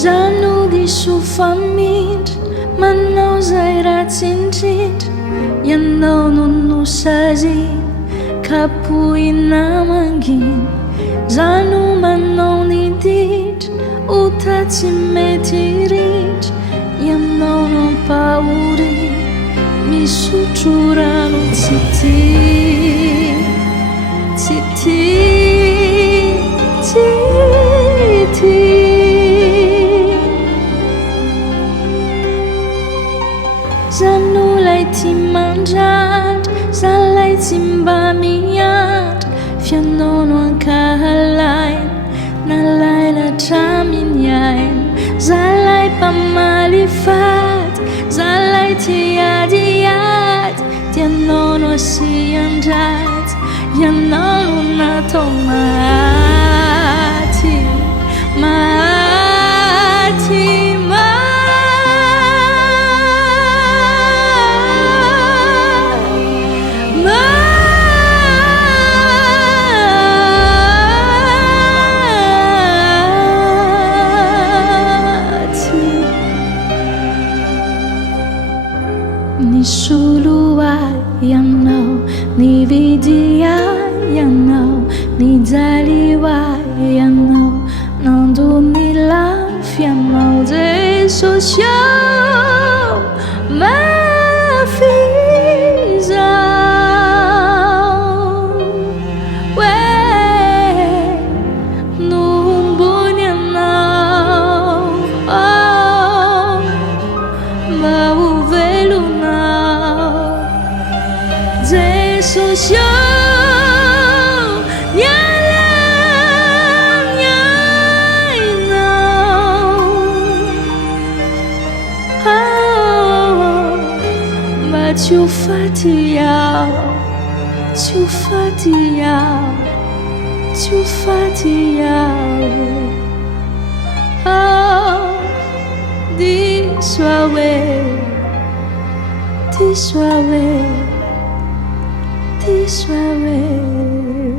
Zano di sufamit Manao zay ratsindrindra Ianao no saziny Kapohina manginy Zano manao ny ditra Ota tsy mety rindra Ianao no ampahoriny Misotro rano tsy tia Tsy tia Tsy tia Zanolay tia mandrandra Zalay tsy mba miandra Fianao no ankahalaina Nalaina hatramin'ny aina Zalay mpamaly fady Zalay tiadiady Tianao no asian-dratsy Ianao no natao maty Maty Ni sulua ianao, ni vidia ianao, ni daliwa ianao, nando ni lafy ianao de sosio mafizao numbuni ianao Sosio nyalang nyainao But you fatty out You fatty out You fatty out Oh, this way This way